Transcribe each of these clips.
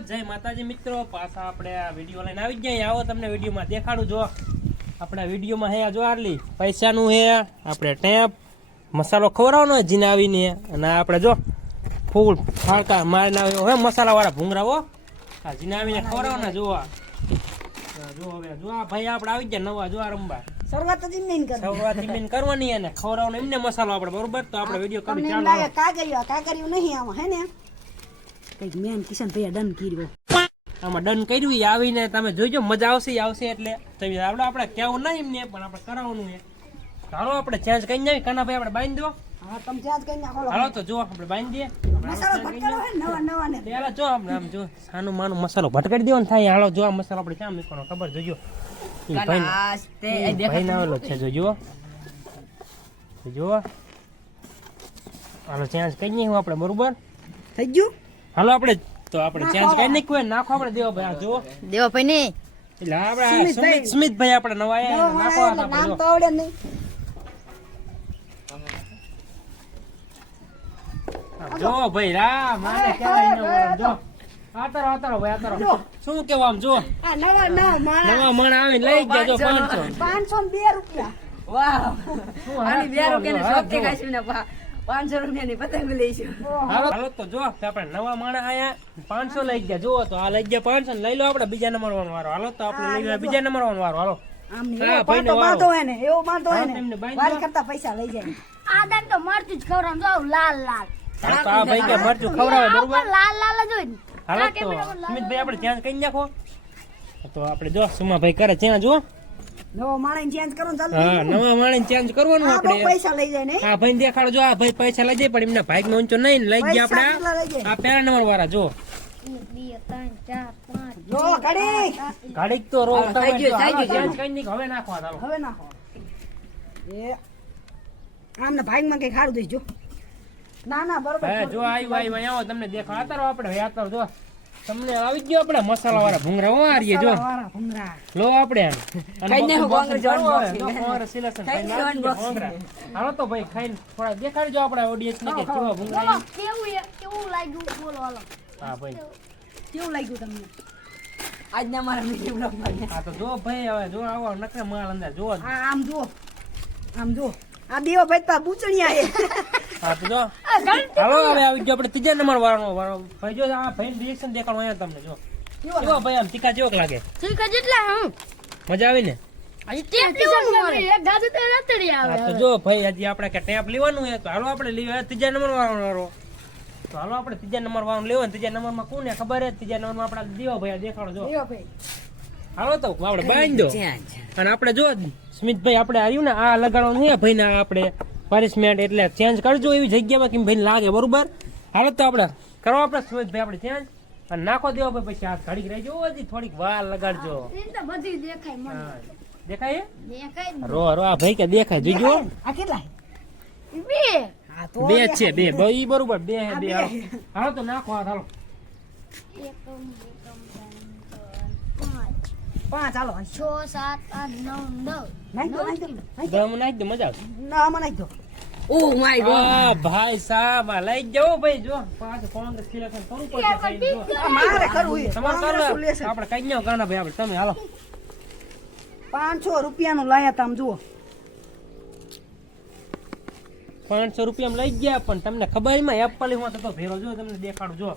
જય માતાજી મિત્રો, પાછા આપણે આ વિડીયો લઈને આવી ગયા. આવો તમને વિડીયોમાં દેખાડું. જો આપણા વિડીયોમાં હે જો આટલી પૈસાનું હે, આપણે ટેપ મસાલો ખવડાવવાનો જીને આવીને, અને આપણે જો ફૂલ ફાળકા મારીને આવ્યો હે મસાલાવાળા ભૂંગરાઓ આ જીને આવીને ખવડાવવાના. જોવા જો હવે જો આ ભાઈ આપણે આવી ગયા નવા જો આ રમવા શરૂઆત જ એમને કરવાની અને ખવડાવવાનો એમને મસાલો આપણે બરોબર. તો આપણે વિડીયો કરી ચાલો કાગરિયું નહીં આમાં હે ને કઈક મેન કિશન ભાઈ ડન કર્યો. આમાં ડન કર્યું એ આવીને તમે જોઈજો, મજા આવશે એટલે તમે આપણે કેવું નહીં એમને પણ આપણે કરાવવાનું છે. હાલો આપણે ચેન્જ કરી નાખી. કાનાભાઈ આપણે બાંધી દો. હા તમે ચેન્જ કરી નાખો. હાલો તો જો આપણે બાંધી દઈએ મસાલો ભટકાડો હે નવા ને પેલા જો આપણે આમ જો સાનું માનું મસાલો ભટકાડી દેવાનો થાય. હાલો જો આ મસાલો આપણે ક્યાં મૂકવાનો ખબર જોજો. ભાઈ નાવેલો છે જોજો હાલો ચેન્જ કરી નાખ્યું આપણે બરોબર થઈ ગયું. હાલો આપણે તો આપણે ચેન્જ કરી નાખ્યું નાખો આપણે દેવાભાઈ. જો દેવાભાઈ ને એટલે આપણે સ્મિતભાઈ આપણે નવા આયા નાખો નામ તો આવડે નહીં. જો ભાઈ રા માને કેવાય જો આતરો ભાઈ આતરો શું કેવા આમ જો આ નવા માણા આવીને લઈ ગયા જો 502 રૂપિયા. વાહ આની 2 રૂપિયાની શોખથી ખાઈશું ને 500 રૂપિયાની પતંગ લઈશું. હાલો તો જો આપણે નવા માણા આયા 500 લઈ ગયા. જો તો આ લઈ ગયા 500 લઈ લો આપણે બીજા નંબર વાળો. હાલો તો આપણે લઈ બીજા નંબર વાળો. હાલો આમ ને બાંધો હે ને એવો બાંધો હે ને વારી કરતા પૈસા લઈ જાય. આદન તો મરચું જ ખવડાવવાનું જો લાલ લાલ. આ ભાઈ કે મરચું ખવડાવે બરોબર. લાલ લાલ જ હોય ને. હાલો તો સુમિતભાઈ આપણે ચેન્જ કરી નાખો. તો આપણે જો સુમાભાઈ કરે ચેન્જ જો નવો માણસ ચેન્જ કરવાનું ચાલુ. હા નવા માણસ ચેન્જ કરવાનું આપણે. પૈસા લઈ જાય ને હા ભાઈ દેખાડો. જો આ ભાઈ પૈસા લઈ જાય પણ એમના ભાઈ નો ઊંચો નહીં લઈ ગયા આપણે. આ પહેલા નંબર વાળા જો 1 2 3 4 5 જો ગાડી તો રોજ થઈ ગયું. ચેન્જ કરી નાખ. હવે નાખવા ચાલો હવે નાખો. એ આમને ભાગમાં કઈ ખાડું દઈજો. ના બરોબર. હા જો આવ્યું આવો તમને દેખાડો. આતરો આપણે આતરો જો તમને આવી ગયો આપણે મસાલા વાળા ભૂંગરા વાળીએ જો લો આપણે હાલો તો ભાઈ ખાઈને થોડા દેખાડજો આપણા ઓડિયન્સ ને કે કેવા ભૂંગરા કેવું લાગ્યું બોલો હાલો. હા ભાઈ કેવું લાગ્યું તમને આજના મારા વિડિયો બ્લોગમાં? હા તો જો ભાઈ હવે જો આવો નકરા માલ અંદર જો આમ જો આ દેવો ભાઈ તા બુચણિયા હે. હા તો જો હાલો હવે આવી ગયો આપણે ત્રીજા નંબર વાળો ભાઈ. જો આ ભાઈ રિએક્શન દેખાડો અહીંયા તમને જો કેવો ભાઈ આમ તીખા જેવો લાગે. ઠીક છે જેટલા મજા આવી ને. આજે ટેપ લેવાનું મારે એક ગાજુ તો નતરી આવે. તો જો ભાઈ હજી આપણે કે ટેપ લેવાનું છે તો હાલો આપણે લઈએ ત્રીજા નંબર વાળો. તો હાલો આપણે ત્રીજા નંબર વાળો લેવાનું. ત્રીજા નંબરમાં કોને ખબર છે? ત્રીજા નંબરમાં આપણા દેવો ભાઈ દેખાડો જો. દેવો ભાઈ હાલો તો આપણે બાંધી દો. અને આપણે જો સ્મિતભાઈ આપણે આવ્યું ને આ લગાડવાનું છે ભાઈ ને આપણે પનિશમેન્ટ એટલે ચેન્જ કરજો એવી જગ્યામાં કેમ ભાઈ લાગે બરોબર. હાલો તો આપણે કરો આપણે સ્મિતભાઈ આપણે ચેન્જ અને નાખો દેવો ભાઈ. પછી આ ઘડીક રહેજો હજી થોડીક વાર લગાડજો. એ તો બધી દેખાય મને. દેખાય દેખાય રો આ ભાઈ કે દેખાય જોજો. આ કેટલા બે હા તો બે છે બે ઈ બરોબર બે હાલો તો નાખો હાલો. એકમ 5 ચાલો 6 7 8 9 10 નાખી નાખી દો મજા આવશે. ના આમાં નાખી દો. ઓ માય ગોડ આ ભાઈ સાહેબ આ લઈ જાઓ ભાઈ. જો પાછું કોંગ્રેસ સિલેક્શન કરવું પડશે. મારે કરવું છે. તમારે આપણે કઈ ન ગાના ભાઈ આપણે તમે હાલો 500 રૂપિયાનું લાયા તા આમ જુઓ. 500 રૂપિયા લઈ ગયા પણ તમને ખબર માં એપલ માં તો ભેરો જો તમને દેખાડું જો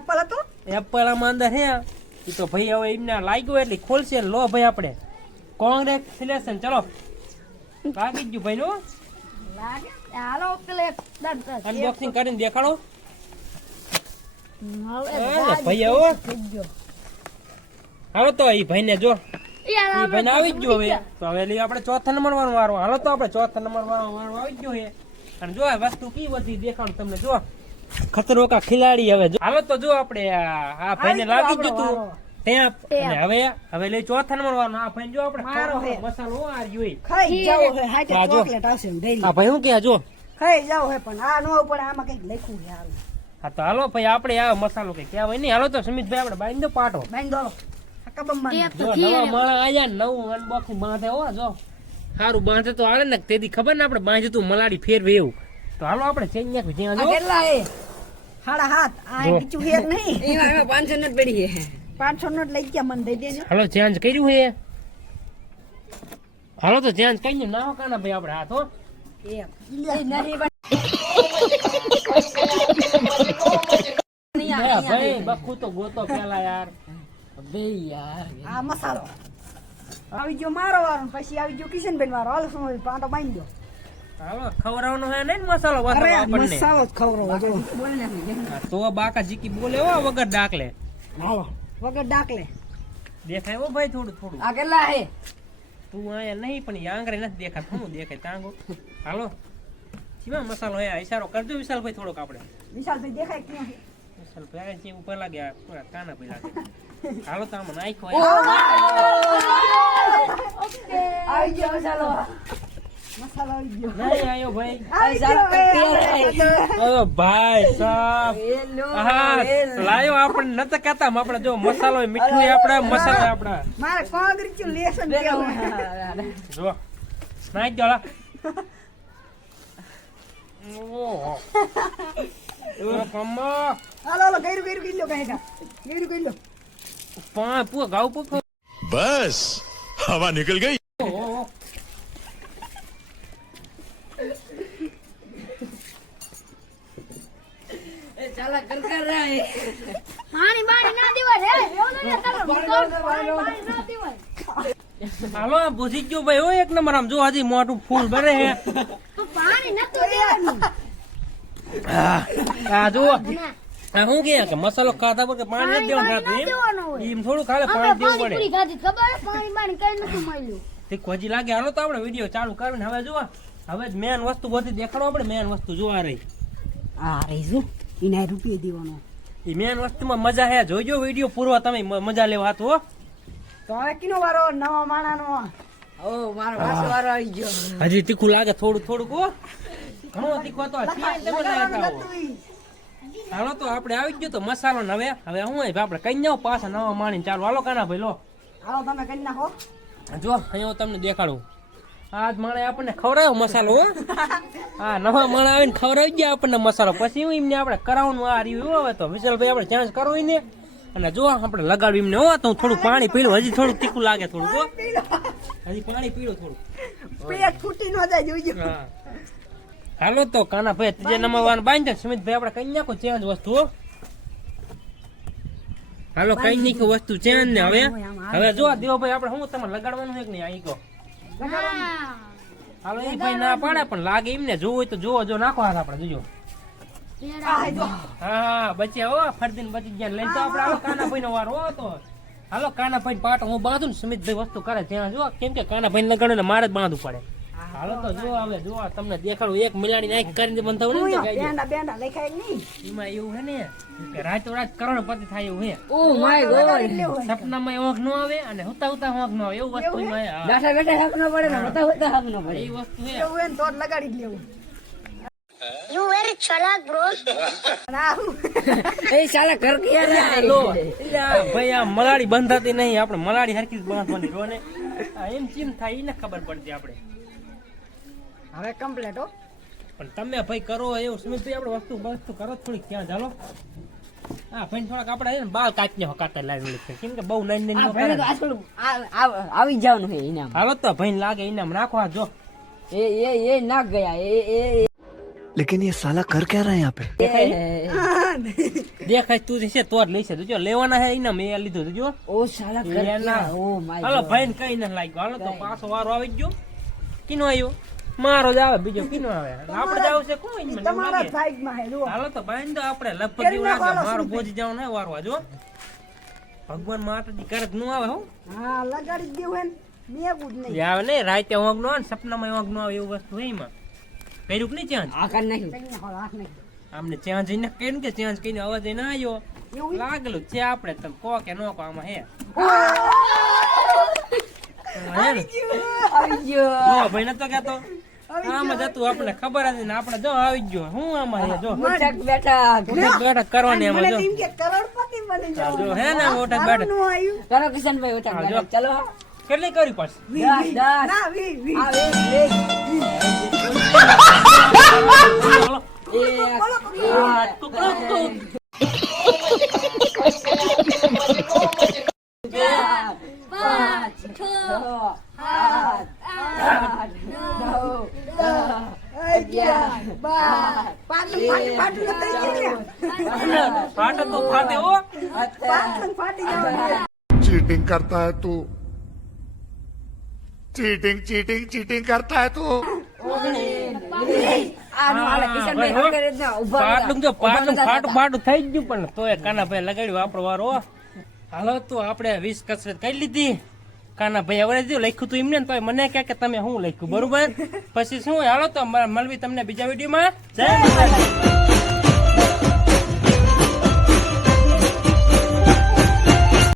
એપલ હતો એપલ આમાં અંદર હે એ તો ભાઈ હવે એમને લાગ્યું એટલે ખોલશે. લો ભાઈ આપણે કોંગ્રેસ સિલેક્શન ચલો લાગી ગયું ભાઈ નું લાગે હાલો પેલે દન અનબોક્સિંગ કરીને દેખાડો. હવે ભાઈ આવો હાલો તો એ ભાઈ ને જો એ ભાઈ ને આવી ગયો હવે. તો હવે આપણે ચોથા નંબર વાળો હાલો તો આપણે ચોથા નંબર વાળો આવી ગયો છે. અને જો આ વસ્તુ કી બધી દેખાડું તમને જો ખતરો કા ખિલાડી. હવે હાલો તો જો આપણે આ ભાઈ ને લાગી ગયું તું ટેપ. અને હવે લઈ ચોથા નંબર વાળો આ ભાઈ જો આપણે મસાલો આ રહ્યો ખાઈ જાવ હે હાટે ચોકલેટ આવશે ડેલી. આ ભાઈ શું કે જો ખાઈ જાવ હે પણ આ નો પડે આમાં કઈક લખ્યું છે હાલ. હા તો હાલો ભાઈ આપણે આ મસાલો કઈ કહેવાય નહીં. હાલો તો સુમિતભાઈ આપણે બાંધી દો પાટો. બાંધી દો કબમ બાંધી. જો નવા માળા આયા નવું અનબોક્સિંગ બાંધે હો જો સારું બાંધે તો હાલે ને. તેથી ખબર ને આપણે બાંધે તું મલાડી ફેરવે એવું. તો હાલો આપણે ચેન્જ નાખી ત્યાં જો કેટલા હે 7.5 આ જો. બીજું હેર નહીં એમાં 500 નોટ પડી છે 500 નોટ લઈ ગયા મને દઈ દેજો હાલો ચેન્જ કર્યું હે હાલો તો ચેન્જ કઈ ના હો કાના ભાઈ આપણે હાથ હો એ એ નહીં ભાઈ બખુ તો ગોતો પેલા યાર બે યાર આ મસાલો આવી ગયો મારો વારો ને પછી આવી ગયો કિશનબેન વારો હાલો શું પાટો બાંધી દો હાલો ખવડાવવાનો હે નહીં મસાલો અરે બસાવો આપણને મસાલો જ ખવડાવો જો બોલ ને હા, તો બાકા જીકી બોલે હો વગર ડાકલે હાલો વગર ડાકલે દેખાય હો ભાઈ થોડું થોડું આ કેટલા હે તું અહીંયા નહીં પણ ઈ આંગળે નથી દેખાતું શું દેખાય તાંગો હાલો શીમાં મસાલો હે આ ઈશારો કરજો વિશાલભાઈ થોડોક આપણે વિશાલભાઈ દેખાય ક્યાં વિશાલભાઈ છે ઉપર લાગે આ પૂરા કાના ભાઈ લાગે હાલો તો આમાં નાખો આવી ગયો મસાલો મસાલો આવી ગયો નહીં આયો ભાઈ આવી ચાલો, ગયો, એ, તૈયાર. ઓ ભાઈ સાહેબ હેલો હા લાયો આપણે નતા કહેતા આપણે જો મસાલો મીઠું આપડા મસાલો આપડા મારે કોંગ્રેચ્યુલ લેસન કેવું જો નાઈ દો લા ઓહો ઓ કમ્મા હાલો હાલો ગઈરું કિલ્લો કહે ગઈરું કિલ્લો પા પુ ગાઉ પુ बस हवा निकल गई ઓહો એ ચાલા કર રહા હે પાણી બાણી ના દેવાય રે એવું નહીં કરો પાણી ના દેવાય હાલો ભૂસી ગયો ભાઈ ઓ એક નંબર આમ જો હજી મોટું ફૂલ ભરે હે તો પાણી નતું દેવાનું આ જો ના આ હું કે મસાલો ખાતા પર કે પાણી નથી દેવાનું પાણી ના દેવાનું થતું હોય. એમ થોડું ખાલે અમે પાણી દેવું પાણીપુરી પડે ખાધી ખબર હે? પાણી બાણી કઈ નતું મળ્યું તે ખોજી લાગે હાલો તો આપણે વિડીયો ચાલુ કરીને હવે જો હવે મેન વસ્તુ બધી દેખાડો આપણે મેન વસ્તુ જોવા રહી આ રેઝુ ઇના રૂપિયા દેવાનો એ મેન વસ્તુમાં મજા હે જોજો વિડીયો પૂરો તમે મજા લેવા તો હો. તો હવે કિનો વારો નવા માણાનો ઓ મારો વારો આવી ગયો હજી તીખું લાગે થોડું થોડું હો ઘણો તીખો તો તમે લાગતા હો હાલો તો આપણે આવી ગયો તો મસાલો ને હવે હું આપણે કઈ જાવ પાછા નવા માણી ચાલુ હાલો કાના ભાઈ લો હાલો તમે કરી નાખો જો અહીંયા હું તમને દેખાડું આજ માણે આપણને ખવડાવ્યો મસાલો હો હા નવા માણા આવીને ખવડાવી ગયા આપણને મસાલો પછી હું એમને આપણે કરાવવાનું આ રહ્યું હવે તો વિશાલભાઈ આપણે ચેન્જ કરવું ને અને જો આપણે લગાડ્યું એમને હો તો હું થોડું પાણી પીલું હજી થોડું તીખું લાગે થોડું હો હજી પાણી પીલું થોડું પેટ ફૂટી ન જાય જોઈજો હા હાલો તો કાના ભાઈ ત્રીજા નંબર વાન બાંધો સુમિતભાઈ આપણે કઈ નાખો ચેન્જ વસ્તુ હો હાલો કઈ નાખ્યું વસ્તુ ચેન્જ ને હવે જો દેવભાઈ આપણે શું તમારે લગાડવાનું છે કે નહીં આવી કહો હાલો એ ભાઈ ના પાડે પણ લાગે એમને જોવું હોય તો જોવો જો નાખો હાથ આપણે જોજો હા બચ્યા હો ફરદીને બચી ગયા લઈને તો આપણે હાલો કાના ભાઈ નો વાર હો તો હાલો કાના ભાઈ પાટો હું બાંધું ને સુમિતભાઈ વસ્તુ કરે ત્યાં જો કેમ કે કાના ભાઈ લગાડે ને મારે જ બાંધવું પડે હાલો તો જો હવે જો તમને દેખાડું એક મિલાડી નાખ કરીને બંધાવું ને બેંડા બેંડા લખાય નહીં એમાં એવું હે ને કે રાતો રાત કરોડપતિ થાય એવું હે ઓ માય ગોડ સપનામાં ઊંઘ ન આવે અને હુતા હુતા ઊંઘ ન આવે એવું વસ્તુ એમાં હે. હા. બેઠા બેઠા હક ન પડે ને હોતા હોતા હક ન પડે એ વસ્તુ હે એવું હોય ને તો જ લગાડી જ લેવું યુ વેરી ચલાક બ્રો ના એ ચાલા કર કે યાર લો ભાઈ આ મલાડી બંધાતી નહીં આપણે મલાડી હરકી જ બાંધવાની જો ને આ એમ ચીમ થાય એને ખબર પડતી આપણે હવે કમ્પ્લીટ હો પણ તમે ભાઈ કરો એવું સુમિતભાઈ આપણે વસ્તુ કરો થોડીક ત્યાં ચાલો હા ભાઈ થોડાક આપણે છે ને બાલ કાપીને કાતા લાવી છે કેમ કે બહુ નાની નાની નો ભાઈ તો કરે. આજકાલ આવી જવાનું છે ઇનામ હાલો તો ભાઈ લાગે ઇનામ નાખો આ જો એ નાખ ગયા એ लेकिन ये साला कर क्या रहा है यहाँ पे દેખાય તું છે તો જ લઈશે જો લેવાના હે ઇનામ એ લીધું જો ઓ સાલા કર એના. ઓ માય હાલો ભાઈ ને કઈ ના લાગ્યું હાલો તો પાછો વારો આવી ગયો કિનો આવ્યો મારો જ આવે બીજો કિનો આવે આપણે જાવ છે કોઈ મને એવું તમારા લાગે. સાઈડમાં હે જો હાલો તો ભાઈ તો આપણે લગભગ કરી એવું નાખો, લાગે હાલો, મારો સુમિતભાઈ. પહોંચી જવાનું હે વારવા જો ભગવાન માતાજી કરક નું આવે હો હા લગાડી જ દેવું હે મેગું જ નહીં એ આવે ને રાતે ઊંઘ નો આવે ને સપનામાં ઊંઘ નો આવે એવું વસ્તુ હે એમાં કર્યું કે નહીં ચેન્જ આ કર નાખ્યું કરી નાખો હાથ નહીં આમને ચેન્જ એને કર્યું કે ચેન્જ કરીને અવાજ એ ના આવ્યો એવું લાગેલું છે આપણે તમે કહો કે ન કહો આમાં હે હે ને? આવી ગયો જો ભાઈ નતો કહેતો આમાં જતું આપણે ખબર હતી ને આપણે જો આવી ગયો હું આમાં હે જો બેઠક બેઠા ઉઠક બેઠક કરવાની મને એમાં જો એમ કે કરોડપતિ બની જાવ જો હે ને ઉઠક બેઠક નું આવ્યું ચલો કિશનભાઈ ઉઠક હા, જો. બેઠક ચલો કેટલી કરી પાછી વી, દસ, વી. દસ. ના વી વી આવે હાલો ફાટે તો ફાટે હો. चीटिंग करता है तू चीटिंग चीटिंग चीटिंग करता है तू પાટલું જો પાટલું ફાટું ફાટું થઈ જ ગયું પણ તોય કાનાભાઈ લગાડ્યું આપણો વારો. હાલો તો આપણે 20 કસરત કરી લીધી. કાનાભાઈ હવે લખ્યું તું એમને તો મને કહે કે તમે શું લખ્યું બરોબર. પછી શું હાલો તો મળવી તમને બીજા વિડીયોમાં. જય માતાજી.